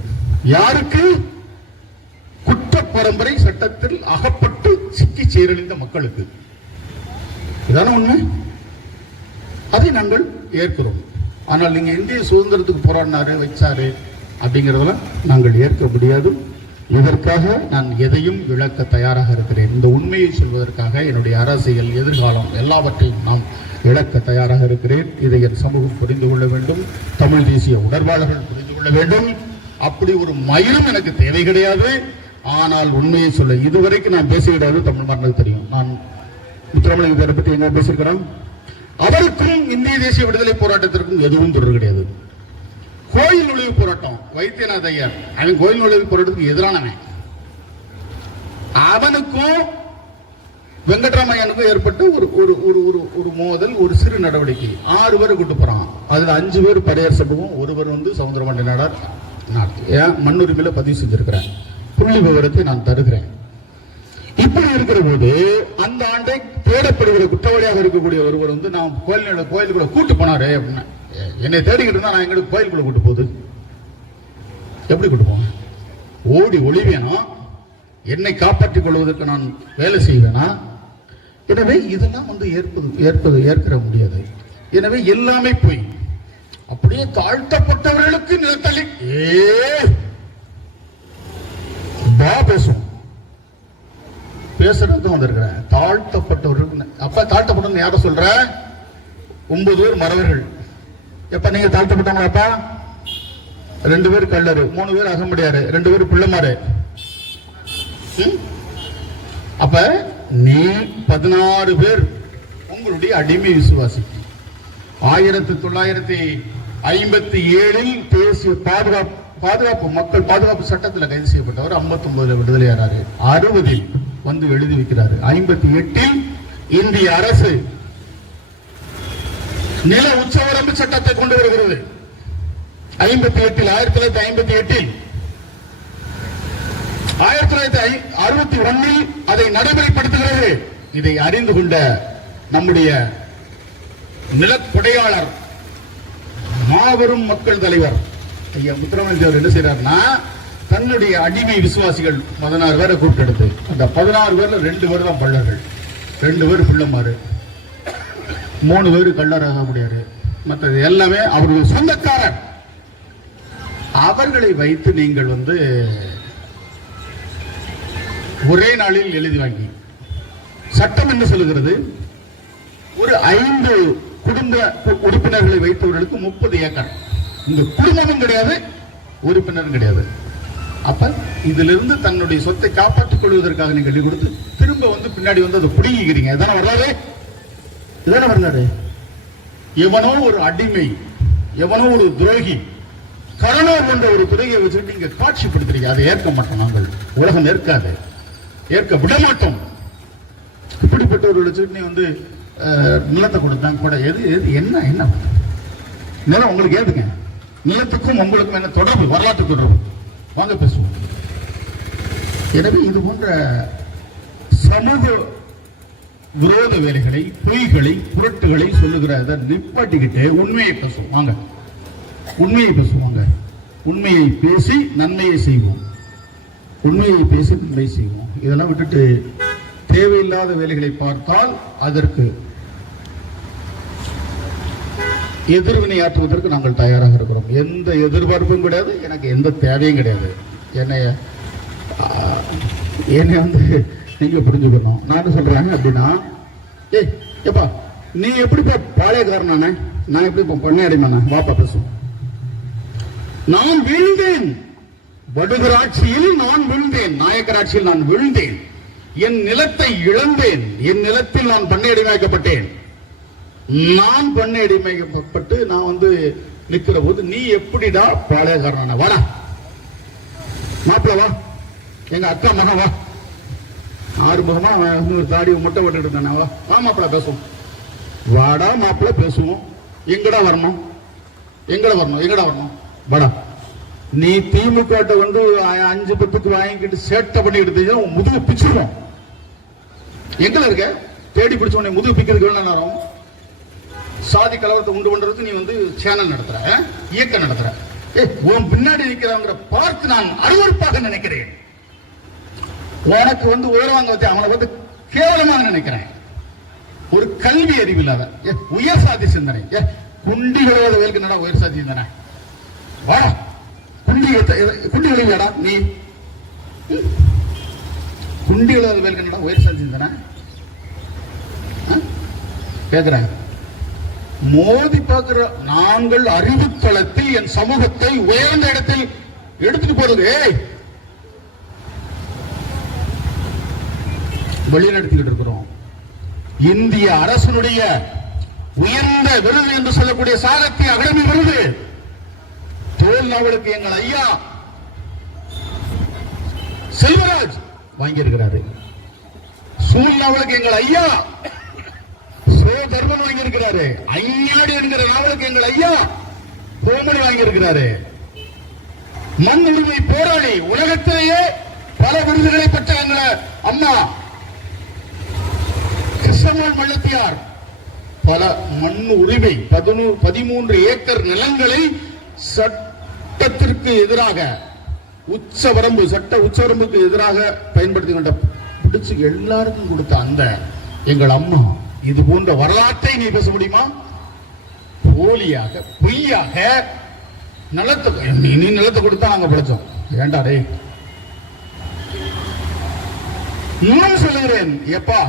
யாருக்கு? குற்ற பரம்பரை சட்டத்தில் அகப்பட்டு சிக்கி சீரழிந்த மக்களுக்கு. இதான உண்மை. அதை நாங்கள் ஏற்கிறோம். ஆனால் நீங்க இந்திய சுதந்திரத்துக்கு போராடினாரு, வச்சாரு அப்படிங்கறதெல்லாம் நாங்கள் ஏற்க முடியாது. இதற்காக நான் எதையும் இழக்க தயாராக இருக்கிறேன். இந்த உண்மையை சொல்வதற்காக என்னுடைய அரசியல், எதிர்காலம் எல்லாவற்றையும் நாம் இழக்க தயாராக இருக்கிறேன். இதை என் சமூகம் புரிந்து கொள்ள வேண்டும். தமிழ் தேசிய உணர்வாளர்கள் புரிந்து கொள்ள வேண்டும். அப்படி ஒரு மயிலும் எனக்கு தேவை கிடையாது. ஆனால் உண்மையை சொல்ல இதுவரைக்கும் நான் பேசுகிறது தமிழ் மரணம் தெரியும். நான் முத்துராமலிங்க தேவரை பற்றி எங்க பேசியிருக்கிறோம். அவருக்கும் இந்திய தேசிய விடுதலை போராட்டத்திற்கும் எதுவும் தொடர்பு கிடையாது. கோயில் நுழைவு போராட்டம், வைத்தியநாத ஐயர், அவன் கோயில் நுழைவு போராட்டத்துக்கு எதிரானவன். அவனுக்கும் வெங்கட்ராமையனுக்கும் ஏற்பட்ட ஒரு மோதல், ஒரு சிறு நடவடிக்கை. 6 பேர் கூட்டு போறான். அதுல 5 பேர் படையர் சமூகம், ஒருவர் சமுத்திரபாண்டி நாடார். மண்ணுரிமையில பதிவு செஞ்சிருக்கிறேன். புள்ளி விவரத்தை நான் தருகிறேன். இப்படி இருக்கிற போது அந்த ஆண்டை தேடப்படுகிற குற்றவாளியாக இருக்கக்கூடிய ஒருவர் நான் கோயிலுக்குள்ள கூட்டு போனாரு அப்படின்னா, என்னை தேடிக்கிட்டு இருந்தா நான் எங்களுக்கு கோயிலுக்குள்ள கூட்டு போகுது எப்படி கூட்டு போவேன்? ஓடி ஒளிவேனா? என்னை காப்பாற்றிக் கொள்வதற்கு நான் வேலை செய்வேனா? எனவே இதெல்லாம் ஏற்க முடியாது. எனவே எல்லாமே போய் அப்படியே தாழ்த்தப்பட்டவர்களுக்கு நிலத்தள்ளி பேசும் பேசுறதுக்கு வந்திருக்கிறேன். தாழ்த்தப்பட்டவர்களுக்கு அப்ப தாழ்த்தப்பட்டவங்க யார சொல்ற? 9 பேர் மறவர்கள். எப்ப நீங்க தாழ்த்தப்பட்டவங்களாப்பா? 2 பேர் கள்ளரு, 3 பேர் அகமுடியாரு, 2 பேர் பிள்ளைமாரு. அப்ப நீ 16 பேர் உங்களுடைய அடிமை விசுவாசி. 1957 தேசிய பாதுகாப்பு மக்கள் பாதுகாப்பு சட்டத்தில் கைது செய்யப்பட்டவர். 59 விடுதலையாராரு. 60 வந்து எழுதி வைக்கிறாரு. 58 இந்திய அரசு நில உச்சவரம்பு சட்டத்தை கொண்டு வருகிறது. 1958 1961 அதை நடைமுறைப்படுத்துகிறது. இதை அறிந்து கொண்ட நம்முடைய நிலக்கொடையாளர், மாபெரும் மக்கள் தலைவர் ஐயா முத்துராமலிங்க தேவர் என்ன செய்யறாருன்னா, தன்னுடைய அடிமை விசுவாசிகள் 16 பேரை கூப்பிட்டு அந்த 16 பேர்ல 2 பேர் தான் பள்ளர்கள், 2 பேர் பிள்ளைமாறு, 3 பேர் கள்ளராக முடியாது. மற்றது எல்லாமே அவர்கள் சொந்தக்காரர். அவர்களை வைத்து நீங்கள் ஒரே நாளில் எழுதி வாங்கி, சட்டம் என்ன சொல்லுகிறது? ஒரு 5 குடும்ப உறுப்பினர்களை வைத்தவர்களுக்கு 30 ஏக்கர். இந்த குடும்பமும் கிடையாது, உறுப்பினரும் கிடையாது. அப்ப இதிலிருந்து தன்னுடைய சொத்தை காப்பாற்றிக் கொள்வதற்காக நீங்க எழுதி கொடுத்து திரும்ப பின்னாடி அதை புடிங்கிறீங்க. இதான வரலாறு. எவனோ ஒரு அடிமை, எவனோ ஒரு துரோகி, கருணா போன்ற ஒரு துறையை வச்சுட்டு நீங்க காட்சிப்படுத்துறீங்க. அதை ஏற்க மாட்டோம் நாங்கள். உலகம் ஏற்காது, ஏற்க விட மாட்டோம். இப்படிப்பட்டவர்கள் வச்சுட்டு நீ நிலத்தை கொடுத்தாங்க கூட என்ன நிலம் உங்களுக்கு ஏதுங்க? நிலத்துக்கும் உங்களுக்கும் என்ன தொடர்பு? வரலாற்று தொடர்பு. வாங்க பேசுவோம். எனவே இது போன்ற சமூக விரோத வேலைகளை, பொய்களை, புரட்டுகளை சொல்லுகிற நிப்பாட்டிக்கிட்டு உண்மையை பேசுவோம். வாங்க உண்மையை பேசுவாங்க. உண்மையை பேசி நன்மையை செய்வோம். உண்மையை பேசி நன்மை செய்வோம். இதெல்லாம் விட்டுட்டு தேவையில்லாத வேலைகளை பார்த்தால் அதற்கு எதிர்வினை ஆற்றுவதற்கு நாங்கள் தயாராக இருக்கிறோம். எந்த எதிர்பார்ப்பும் கிடையாது, எனக்கு எந்த தேவையும் கிடையாது. என்னை வந்து நீங்க புரிஞ்சுக்கணும். நான் சொல்றேன் அப்படின்னா, ஏப்பா நீ எப்படிப்பா பாளையக்காரனானே, நான் எப்படி பண்ணையடிமானே, வாப்பா பேசுவோம். நான் வீழ்ந்தேன், வடுகர் ஆட்சியில் நான் வீழ்ந்தேன், நாயக்கர் ஆட்சியில் நான் வீழ்ந்தேன், என் நிலத்தை இழந்தேன், என் நிலத்தில் நான் பண்ணையடிமையாக்கப்பட்டேன். நான் பண்ணையடிமைக்கப்பட்டு நான் வந்து நிக்கிற போது நீ எப்படிடா பாளையக்காரனான, வாடா மாப்பிள்ள வா, எங்க அக்கா மகன் வா, ஆறுமுகமா ஒரு தாடி முட்டை விட்டுட்டு இருந்தானே, வா மாப்பிள்ள பேசுவோம். வாடா மாப்பிள்ள பேசுவோம். எங்கடா வரணும், எங்கடா வரணும், எங்கடா வரணும், வாடா. நீ திமுக வந்து 5-10 வாங்கிக்கிட்டு சேட்டை பண்ணிக்கிட்டு முதுகு பிச்சுருவோம். எங்கல இருக்க தேடி பிடிச்ச உடனே முதுகு பிக்கிறதுக்கு எவ்வளவு நேரம்? சாதி கலவரத்தை உண்டு பண்றதுக்கு நீ வந்து சேனல் நடத்துற, இயக்கம் நடத்துற. உன் பின்னாடி நிக்கிறவங்க பார்த்து நான் அருவருப்பாக நினைக்கிறேன். உனக்கு வந்து உயர்வாங்க அவனை வந்து கேவலமாக நினைக்கிறேன். ஒரு கல்வி அறிவு இல்லாத உயர் சாதி சிந்தனை. குண்டிகளோட வேலைக்கு நட உயர் சாதி சிந்தனை. வாடா குண்டி விளையாடா நீ, குண்டிகளோட வேலைக்கு நட உயர் சாதி சிந்தனை கேட்கிறேன். மோதி பார்க்கிற நாங்கள் அறிவுத்தளத்தில் என் சமூகத்தை உயர்ந்த இடத்தில் எடுத்துட்டு போறது வழிநடத்திக்கிட்டு இருக்கிறோம். இந்திய அரசனுடைய உயர்ந்த விருது என்று சொல்லக்கூடிய சாகித்ய அகாடமி விருது தோல் நாவலுக்கு எங்கள் ஐயா செல்வராஜ் வாங்கியிருக்கிறாரு. சூழ் நாவலுக்கு எங்கள் ஐயா தர்மன் வாங்கியிருக்கிறாரு. ஐயாடி என்கிற நாவலுக்கு எங்கள் ஐயா கோமணி வாங்கியிருக்கிறாரு. மண் உரிமை போராளி, உலகத்திலேயே பல விருதுகளை பெற்ற எங்கள் அம்மா கிருஷ்ணமால் மல்லத்தியார் பல மண் உரிமை 13 ஏக்கர் நிலங்களை சட்டத்திற்கு எதிராக உச்சவரம்பு சட்ட உச்சவரம்புக்கு எதிராக பயன்படுத்தி கொண்ட பிடிச்சு எல்லாருக்கும் கொடுத்த அந்த எங்கள் அம்மா இது போன்ற வரலாற்றை நீ பேச முடியுமா? போலியாக பொய்யாக நிலத்தை நீ நிலத்தை கொடுத்தா நாங்க பிழைச்சோம். ஏண்டா டே இன்னும் சொல்லுகிறேன். எப்பா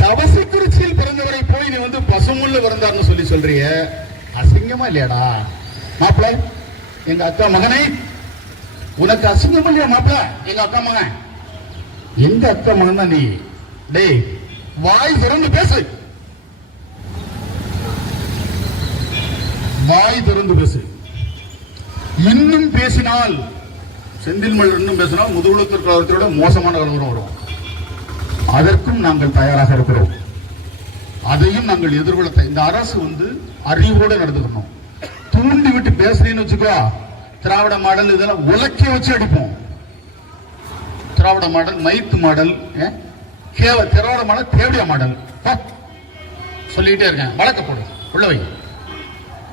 தவசிக்குறிச்சியில் பிறந்தவரை போய் நீ வந்து பசுமுள்ள பிறந்தார்னு சொல்லி சொல்றிய, அசிங்கமா இல்லையாடா மாப்பிள்ள? எங்க அக்கா மகனை உனக்கு அசிங்கம் இல்லையா மாப்பிள்ள? எங்க அக்கா மகன், எங்க அக்கா மகன் தான் நீ. டேய் வாய் திறந்து பேசு, வாய் திறந்து பேசு. இன்னும் பேசினால் செந்தில் மலர் இன்னும் பேசினால் முதுகுளத்தூர் கலவரத்தோட மோசமான கலவரம் வரும். அதற்கும் நாங்கள் தயாராக இருக்கிறோம். அதையும் நாங்கள் எதிர்கொள்ள இந்த அரசு வந்து அறிவோடு நடந்துக்கணும். தூண்டி விட்டு பேசுறேன்னு வச்சுக்கோ, திராவிட மாடல் இதெல்லாம் உலக்கி வச்சு அடிப்போம். திராவிட மாடல் மைத்து மாடல், திராவிட மாடல் தேவடியா மாடல் சொல்லிட்டே இருக்கேன். வழக்கப்படும் உள்ளவை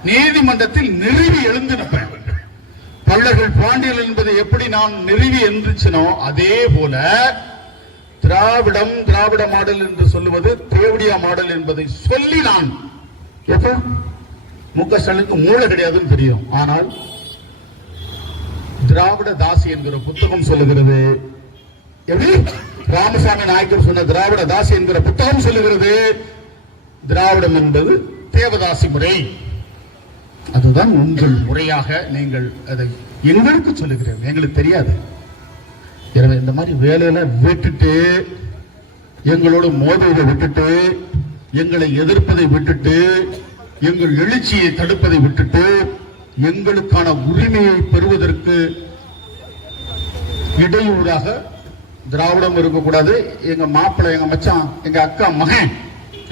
நீதிமன்றத்தில் நிறுவி எழுந்து நிற்பேன். பல்லர்கள் பாண்டியல் என்பதை எப்படி நான் நிறுவி எந்திரிச்சனோ அதே போல திராவிட மாடல் என்று சொல்லுவது தேவடியா மாடல் என்பதை சொல்லி நான் மு.க. ஸ்டாலினுக்கு மூளை கிடையாதுன்னு தெரியும். ஆனால் திராவிட தாசி என்கிற புத்தகம் சொல்லுகிறது. எப்படி ராமசாமி நாயக்கர் சொன்ன திராவிட தாசி என்கிற புத்தகம் சொல்லுகிறது, திராவிடம் என்பது தேவதாசி முறை. அதுதான் உங்கள் முறையாக நீங்கள் அதை எங்களுக்கு சொல்லுகிறீர்கள், எங்களுக்கு தெரியாது. எனவே இந்த மாதிரி வேலையெல்லாம் விட்டுட்டு, எங்களோடு மோதுவதை விட்டுட்டு, எங்களை எதிர்ப்பதை விட்டுட்டு, எங்கள் எழுச்சியை தடுப்பதை விட்டுட்டு, எங்களுக்கான உரிமையை பெறுவதற்கு இடையூறாக திராவிடம் இருக்கக்கூடாது. எங்க மாப்பிள்ளை, எங்க மச்சான், எங்க அக்கா மகன்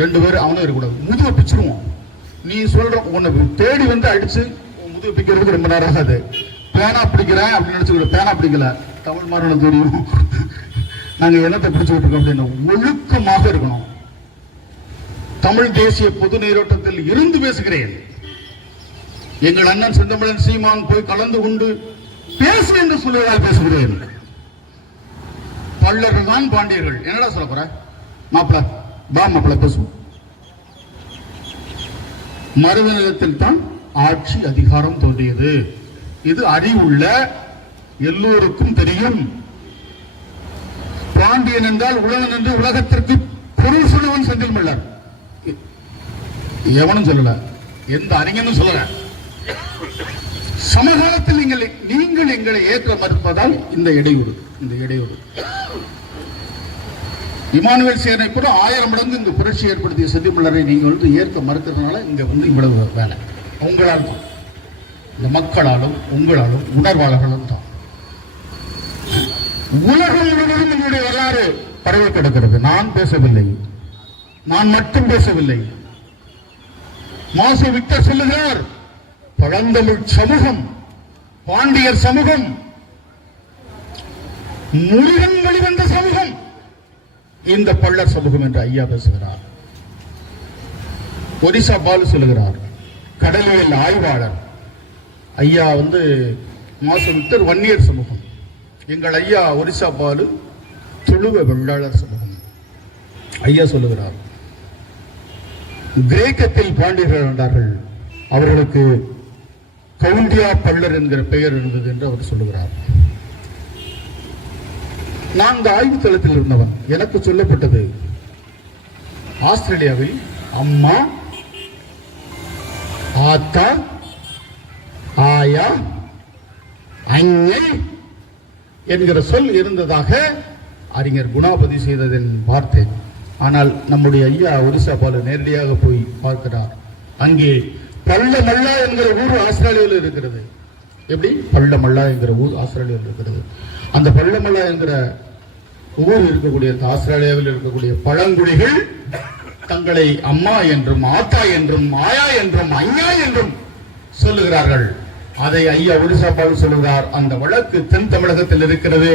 2 பேரும் அவனும் இருக்கக்கூடாது. முதுக பிச்சிருவோம். நீ சொல்ற உன்னை தேடி வந்து அடிச்சு முதுகு பிக்கிறதுக்கு ரொம்ப நேரம் ஆகாது. பேனா பிடிக்கிறேன் அப்படின்னு நினைச்சுக்கிட்டு பேனா பிடிக்கல, தமிழ் மாறணும் தெரியும். நாங்க என்னத்தை பிடிச்சுக்கிட்டு இருக்கோம் அப்படின்னு ஒழுக்கமாக இருக்கணும். தமிழ் தேசிய பொது நீரோட்டத்தில் இருந்து பேசுகிறேன். எங்கள் அண்ணன் செந்தமிழன் சீமான் போய் கலந்து கொண்டு பேசு என்று சொல்லுவதால் பேசுகிறேன். பல்லர்கள் தான் பாண்டியர்கள். என்னடா சொல்ல போற மாப்பிள? பா மாப்பிள பேசுவோம். மருதநிலத்தில் தான் ஆட்சி அதிகாரம் தோன்றியது. இது அறிவுள்ள எல்லோருக்கும் தெரியும். பாண்டியன் என்றால் உலகன் என்று உலகத்திற்கு பொருள் சொன்னவன் செந்தில் மல்லர். எவனும் சொல்லல, எந்த அறிஞனும் சொல்லல. சமகாலத்தில் நீங்கள் எங்களை ஏற்ற மறுப்பதால் இந்த இடையூறு. இமானுவேல் சேனை கூட 1000 மடங்கு இந்த புரட்சி ஏற்படுத்திய செந்தில் மல்லரை நீங்கள் ஏற்க மறுக்கிறதுனால இங்க இவ்வளவு வேலை. உங்களால் தான், இந்த மக்களாலும் உங்களாலும் உணர்வாளர்களும் தான். உலகம் முழுவதும் என்னுடைய வரலாறு பரவி கிடக்கிறது. நான் பேசவில்லை, நான் மட்டும் பேசவில்லை. மாசு விக்டர் சொல்லுகிறார், பழந்தமிழ் சமூகம், பாண்டியர் சமூகம், முருகன் வெளிவந்த சமூகம் இந்த பள்ளர் சமூகம் என்று ஐயா பேசுகிறார். ஒரிசா பாலு சொல்லுகிறார், கடலியல் ஆய்வாளர் ஐயா மாசு விக்டர் வன்னியர் சமூகம். எங்கள் ஐயா ஒரிசா பாலு துளுவ வெள்ளாளர் சமூகம். ஐயா சொல்லுகிறார், கிரேக்கத்தில் பாண்டியர்கள் இருந்தார்கள், அவர்களுக்கு கவுண்டியா பள்ளர் என்கிற பெயர் இருந்தது என்று அவர் சொல்லுகிறார். நான் இந்த ஆய்வு தளத்தில் இருந்தவன். எனக்கு சொல்லப்பட்டது, ஆஸ்திரேலியாவில் அம்மா, ஆத்தா, ஆயா, அன்னை என்கிற சொல் இருந்ததாக அறிஞர் குணாபதி செய்ததின் பார்த்தேன். ஆனால் நம்முடைய ஐயா ஒரிசா பாலு நேரடியாக போய் பார்க்கிறார். அங்கே பள்ளமல்லா என்கிற ஊர் ஆஸ்திரேலியாவில் இருக்கிறது. எப்படி? பள்ளமல்லா என்கிற ஊர் ஆஸ்திரேலியாவில் இருக்கிறது. அந்த பள்ளமல்லா என்கிற ஊர் இருக்கக்கூடிய ஆஸ்திரேலியாவில் இருக்கக்கூடிய பழங்குடிகள் தங்களை அம்மா என்றும் ஆத்தா என்றும் ஆயா என்றும் அஞ்ஞா என்றும் சொல்லுகிறார்கள். அதை ஐயா ஒரிசா பாலு சொல்லுகிறார். அந்த வழக்கு தென் தமிழகத்தில் இருக்கிறது.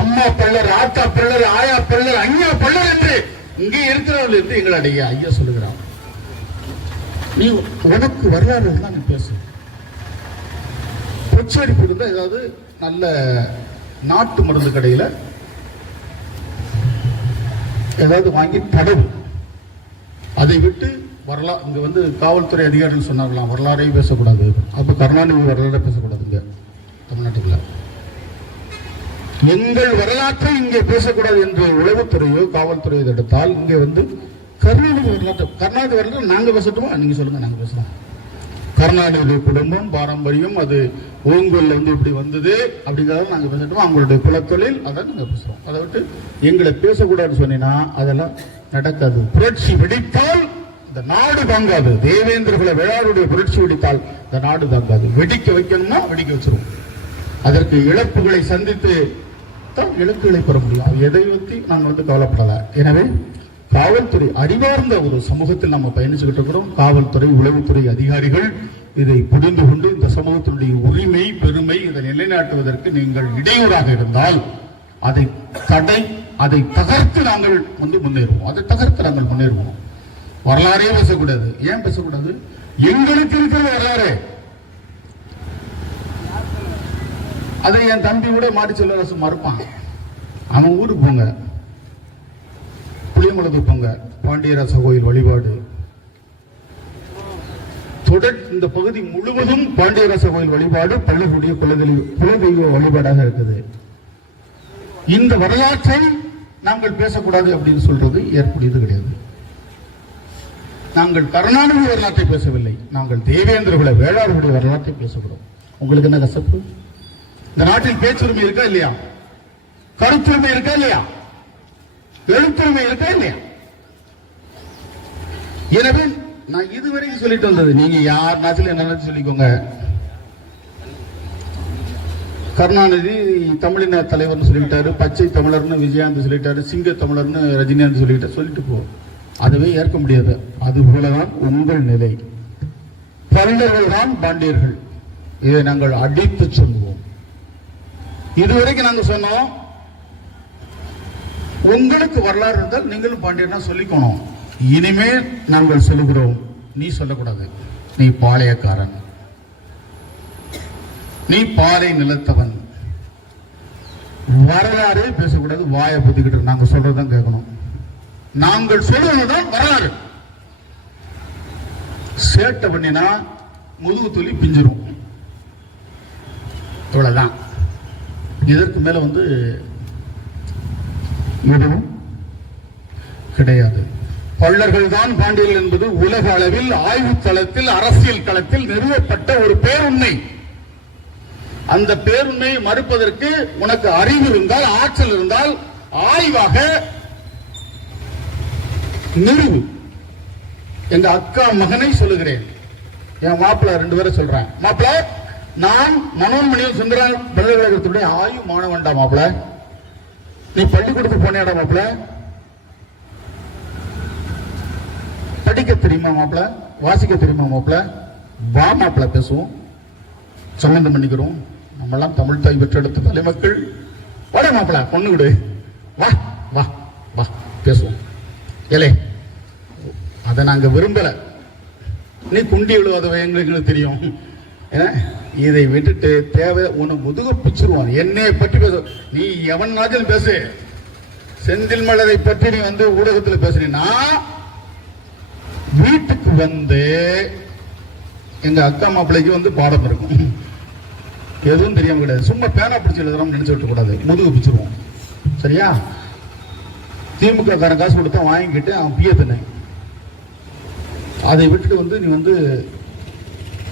அம்மா பள்ளர், ஆத்தா பள்ளர், ஆயா பள்ளர், அஞ்ஞா பள்ளர் என்று இங்கே இருக்கிறவர்கள் என்று எங்களுடைய ஐயா சொல்லுகிறார். நீ உனக்கு வரலாறு தான் நீ பேசு. பொச்சரிப்பு இருந்தா ஏதாவது நல்ல நாட்டு மருந்து கடையில் ஏதாவது வாங்கி தடவு. அதை விட்டு வரலாறு இங்க காவல்துறை அதிகாரிகள் சொன்னார்களாம், வரலாறையே பேசக்கூடாது. அப்ப கருணாநிதி வரலாறு பேசக்கூடாதுங்க தமிழ்நாட்டுக்குள்ள. எங்கள் வரலாற்றை இங்கே பேசக்கூடாது என்று உளவுத்துறையோ காவல்துறையோ எடுத்தால் இங்கே கருணாநிதி வரலாற்று நாங்க பேசட்டுமா? நீங்க சொல்லுங்க, நாங்க பேசலாம். கருணாநிதி குடும்பம் பாரம்பரியம் அது ஓங்கோல்ல இப்படி வந்தது அப்படிங்கிறத நாங்க பேசட்டுமா? அவங்களுடைய குலத்தொழில் அதை நாங்க பேசுறோம். அதை விட்டு எங்களை பேசக்கூடாதுன்னு சொன்னீங்கன்னா அதெல்லாம் நடக்காது. புரட்சி வெடித்தால் இந்த நாடு தாங்காது. தேவேந்திர வேளாருடைய புரட்சி வெடித்தால் இந்த நாடு தாங்காது. வெடிக்க வைக்கணும்னா வெடிக்க வச்சிரும். அதற்கு இழப்புகளை சந்தித்து தான் இலக்குகளை பெற முடியும். எதை பற்றி நாங்கள் கவலைப்படல. எனவே காவல்துறை அறிவார்ந்த ஒரு சமூகத்தில் நம்ம பயணிச்சுக்கிட்டு இருக்கிறோம். காவல்துறை உளவுத்துறை அதிகாரிகள் இதை புரிந்து கொண்டு இந்த சமூகத்தினுடைய உரிமை பெருமை இதை நிலைநாட்டுவதற்கு நீங்கள் இடையூறாக இருந்தால் அதை தகர்த்து நாங்கள் முன்னேறுவோம். அதை தகர்த்து நாங்கள் முன்னேறுவோம். வரலாறே பேசக்கூடாது. ஏன் பேசக்கூடாது? எங்களுக்கு இருக்கிற வரலாறு. அதை என் தம்பி கூட மாடி செல்வரசு மறுப்பான். அவன் ஊருக்கு போங்க, புளியமலது போங்க, பாண்டியராச கோயில் வழிபாடு தொடர். இந்த பகுதி முழுவதும் பாண்டியராச கோயில் வழிபாடு பள்ளக்கூடிய குலதெய்வ வழிபாடாக இருக்குது. இந்த வரலாற்றை நாங்கள் பேசக்கூடாது அப்படின்னு சொல்றது ஏற்புடையது கிடையாது. நாங்கள் கருணாநிதி வரலாற்றை பேசவில்லை, நாங்கள் தேவேந்திர வேளாளர்களுடைய வரலாற்றை பேசுகிறோம். உங்களுக்கு என்ன கசப்பு? இந்த நாட்டில் பேச்சுரிமை இருக்கா இல்லையா? கருத்துரிமை இருக்கா இல்லையா? எழுத்துரிமை இருக்கா இல்லையா? எனவே நான் இதுவரைக்கும் சொல்லிட்டு வந்தது, நீங்க யார் நாட்டில் என்ன சொல்லிக்கோங்க. கருணாநிதி தமிழின தலைவர்னு சொல்லிட்டாரு, பச்சை தமிழர்னு விஜயகாந்த் சொல்லிட்டாரு, சிங்க தமிழர்னு ரஜினிகாந்த் சொல்லிட்டு போ. அதுவே ஏற்க முடியாது. அது போலதான் உங்கள் நிலை. பல்லர்கள் தான் பாண்டியர்கள். இதை நாங்கள் அடித்து சொல்லுவோம். இதுவரைக்கும் நாங்க சொன்னோம், உங்களுக்கு வரலாறு இருந்தால் நீங்களும் பாண்டியனா சொல்லிக்கணும். இனிமேல் நாங்கள் சொல்லுகிறோம், நீ சொல்லக்கூடாது, நீ பாளையக்காரன், நீ பாலை நிலத்தவன். வரலாறு பேசக்கூடாது, வாயை புத்திக்கிட்டு நாங்க சொல்றதுதான் கேட்கணும். நாங்கள் சொல்றதுதான் வரலாறு. சேட்டை பண்ணினா முதுகு தொலி பிஞ்சிரும், இவ்வளவுதான். இதற்கு மேல எதுவும் கிடையாது. பல்லர்கள் தான் பாண்டியர்கள் என்பது உலக அளவில் ஆய்வு தளத்தில் அரசியல் களத்தில் நிறுவப்பட்ட ஒரு பேருண்மை. அந்த பேருண்மையை மறுப்பதற்கு உனக்கு அறிவு இருந்தால், ஆற்றல் இருந்தால் ஆய்வாக நிறுவு. எங்க அக்கா மகனை சொல்லுகிறேன், என் மாப்பிள்ள 2 பேரை சொல்றேன். மாப்பிள்ள, நான் மனோன்மணியும் சுந்தரன் பல்கலைக்கழகத்துடைய ஆய்வு மாணவன்டா மாப்பிள்ள. நீ பள்ளிக்கூடத்துக்கு போனேடா மாப்பிள்ள? படிக்க தெரியுமா மாப்பிள்ள? வாசிக்க தெரியுமா மாப்பிள்ள? வா மாப்பிள்ள, பேசுவோம், சம்பந்தம் பண்ணிக்கிறோம். நம்மெல்லாம் தமிழ் தாய் பெற்றெடுத்த தலைமக்கள். வாட மாப்பிள்ள, பொண்ணு விடு, வா வா வா பேசுவோம். ஏலே, அதை நாங்க விரும்பல. நீ குண்டி விழுவாதவ எங்களுக்கு தெரியும். இதை விட்டுட்டு தேவை உனக்கு முதுக பிச்சிருவான். என்னை பற்றி பேச நீ எவனாச்சும் பேசு. செந்தில் மலரை பற்றி நீ ஊடகத்தில் பேசுறீன்னா, வீட்டுக்கு எங்க அக்கா மாப்பிள்ளைக்கு பாடம் இருக்கும். எதுவும் தெரியாம கிடையாது. சும்மா பேனா பிடிச்சி எழுதுறோம் நினைச்சு விட்டு கூடாது, முதுகு பிச்சிருவோம். சரியா? திமுக காரன் காசு கொடுத்தா வாங்கிக்கிட்டு அவன் பியத்தனை அதை விட்டுட்டு நீ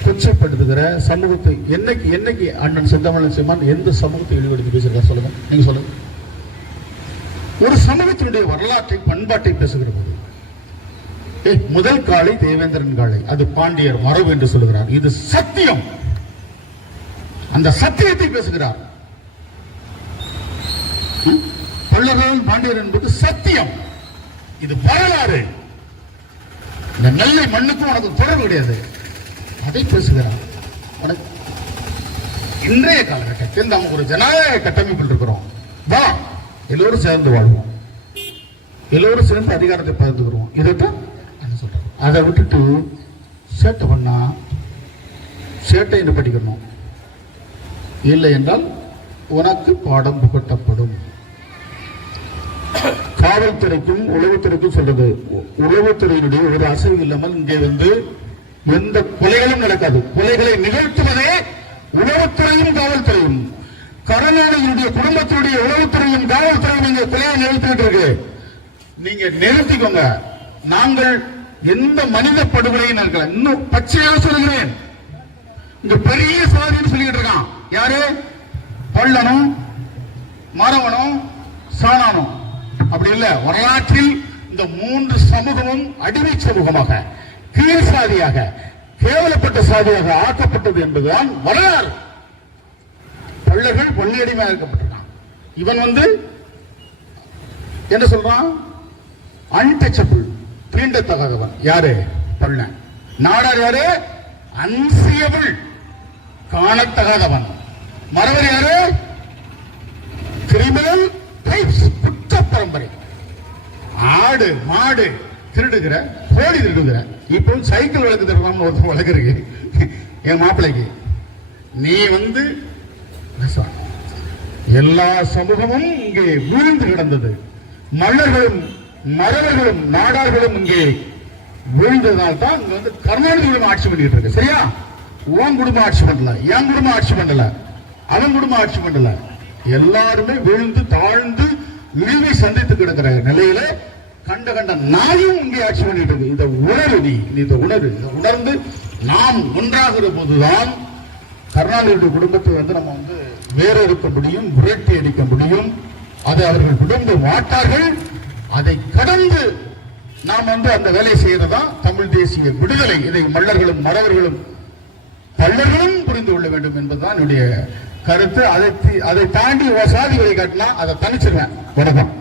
கொச்சைப்படுத்துகிற சமூகத்தை என்னைக்கு அண்ணன் செந்தமிழன் சீமான் எந்த சமூகத்தை இழிவுபடுத்தி பேசுறதா சொல்லுங்க, நீங்க சொல்லுங்க. ஒரு சமூகத்தினுடைய வரலாற்றை பண்பாட்டை பேசுகிற போது, முதல் காலை தேவேந்திரன் காலை, அது பாண்டியர் மரபு என்று சொல்லுகிறார். இது சத்தியம். அந்த சத்தியத்தை பேசுகிறார். பல்லர்கள் பாண்டியர் என்பது சத்தியம். இது வரலாறு. இந்த நெல்லை மண்ணுக்கும் உனக்கு தொடர்பு கிடையாது. அதை பேசுகிறார். இன்றைய காலகட்டத்தில் நாம் ஒரு ஜனநாயக கட்டமைப்பில் இருக்கிறோம். வா, எல்லோரும் சேர்ந்து வாழ்வோம், எல்லோரும் சேர்ந்து அதிகாரத்தை பகிர்ந்துக்கிறோம். இதைத்தான் சொல்றேன். அதை விட்டுட்டு சேட்டை பண்ணா சேட்டை என்று படிக்கணும். இல்லை என்றால் உனக்கு பாடம் புகட்டப்படும். காவல்துறைக்கும் உளவுத்துறைக்கும் சொல்றது, உளவுத்துறையினுடைய ஒரு அசைவு இல்லாமல் இங்கே எந்த கொலைகளும் நடக்காது. கொலைகளை நிகழ்த்துவதே உளவுத்துறையும் காவல்துறையும். கருணாநிதியுடைய குடும்பத்தினுடைய உளவுத்துறையும் காவல்துறையும் இங்கே கொலையை நிகழ்த்திட்டு இருக்கு. நீங்க நிறுத்திக்கோங்க. நாங்கள் எந்த மனித படுகொலையும் நடக்கல. இன்னும் பச்சையாக சொல்கிறேன், இந்த பெரிய சாதின்னு சொல்லிட்டு இருக்கான். யாரு? பல்லனும் மரவனும் சாணானும். அப்படி இல்ல. வரலாற்றில் இந்த 3 சமூகமும் அடிமை சமூகமாக, கீழ் சாதியாக, கேவலப்பட்ட சாதியாக ஆக்கப்பட்டது என்பதுதான் வரலாறு. பல்லர்கள் பொன்னியடிமையாக இருக்கப்பட்டிருக்கான். இவன் என்ன சொல்றான்? அன்டச்சபிள், தீண்டத்தகாதவன். யாரு? பல்லன். நாடார் யாரு? அன்சியபிள், காணத்தகாதவன். மறவர் யாரு? கிரிமினல் டைப்ஸ், குற்ற பரம்பரை. ஆடு மாடு திருடுகிற, கோழி திருடுகிற. இப்போ சைக்கிள் வழக்கு தருவான்னு ஒருத்தர் வழக்குறீங்க என் மாப்பிள்ளைக்கு. நீ எல்லா சமூகமும் இங்கே வீழ்ந்து கிடந்தது. மன்னர்களும் மறவர்களும் நாடார்களும் இங்கே வீழ்ந்ததால் தான் இங்க கருணாநிதி குடும்பம் ஆட்சி பண்ணிட்டு இருக்கு. சரியா? உன் குடும்பம் ஆட்சி பண்ணல, என் குடும்பம் ஆட்சி பண்ணல, அவன் குடும்பம் ஆட்சி பண்ணல. எல்லாருமே வீழ்ந்து தாழ்ந்து இழிவை சந்தித்து கிடக்கிற நிலையில கண்ட நாயும் இங்கே ஆட்சி பண்ணிட்டு இருக்கு. இதை உணர்வு, நீ இதை உணர்வு. இதை உணர்ந்து நாம் ஒன்றாகிற போதுதான் கருணாநிதி குடும்பத்தை நம்ம வேற இருக்க முடியும், விரட்டி அடிக்க முடியும். அதை அவர்கள் விடுந்து மாட்டார்கள். அதை கடந்து நாம் அந்த வேலை செய்யறதுதான் தமிழ் தேசிய விடுதலை. இதை மல்லர்களும் மறவர்களும் பல்லர்களும் புரிந்து கொள்ள வேண்டும் என்பதுதான் என்னுடைய கருத்து. அதை தாண்டி சாதி வழி காட்டினா அதை தனிச்சிருவேன். வணக்கம்.